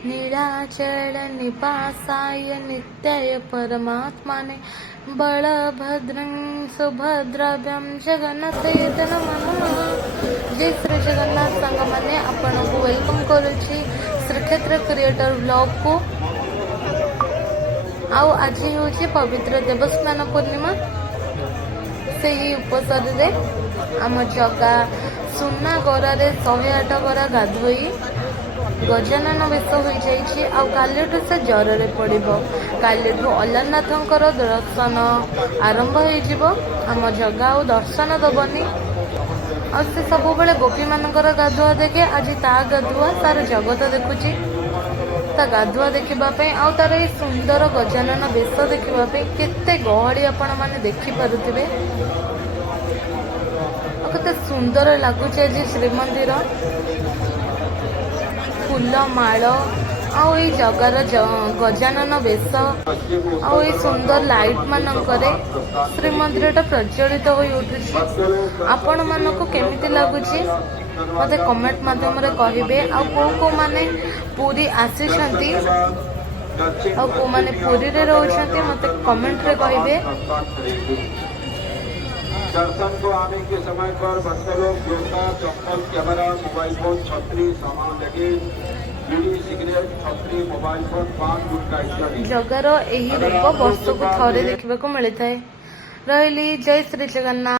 नीलाचल निवासाय नित्याय परमात्मने बलभद्रं सुभद्राभ्यां जगन्नाथाय नमः। जय श्री जगन्नाथ संग मैंने आपन को वेलकम करुच्ची श्रीक्षेत्र क्रिएटर ब्लॉग को। आउ आज हूँ पवित्र देवस्नान पूर्णिमा। से ही उपसर रे आम जगा सुना गरारे 108 गरा गाधोई गजानन बेश हो जाइए। कालीठू से जर पड़ो कालीठू अलारनाथंकर दर्शन आरंभ होम जगा आ दर्शन दबनी आ से सब बेले गोपी मानकर गाधुआ देखे। आज ता गाधुआ तार जगत देखुची ता गाधुआ देखापी आ तार ये सुंदर गजानन बेश देखापी केते गहली आपण मैंने देखिपे। केते सुंदर लगुच आज श्रीमंदिर फूल माल आई जगार गजानन बेश आई सुंदर लाइट मानकरे श्रीमंदिर प्रज्वलित हो उठुछि। आपण मानक केमिति लगुछि मते कमेंट माध्यम रे कहिबे। आ को माने पूरी आसीछंती आ को माने पूरी रे रहउछंती मते कमेंट रे कहिबे। दर्शन को आने के समय पर भक्त लोग जूता चप्पल कैमरा मोबाइल फोन छतरी सामान लगे बीड़ी सिगरेट छतरी मोबाइल फोन पान गुटखा इत्यादि जगार एही रूप वर्ष को थरे देखा मिलता है। रही जय श्री जगन्नाथ।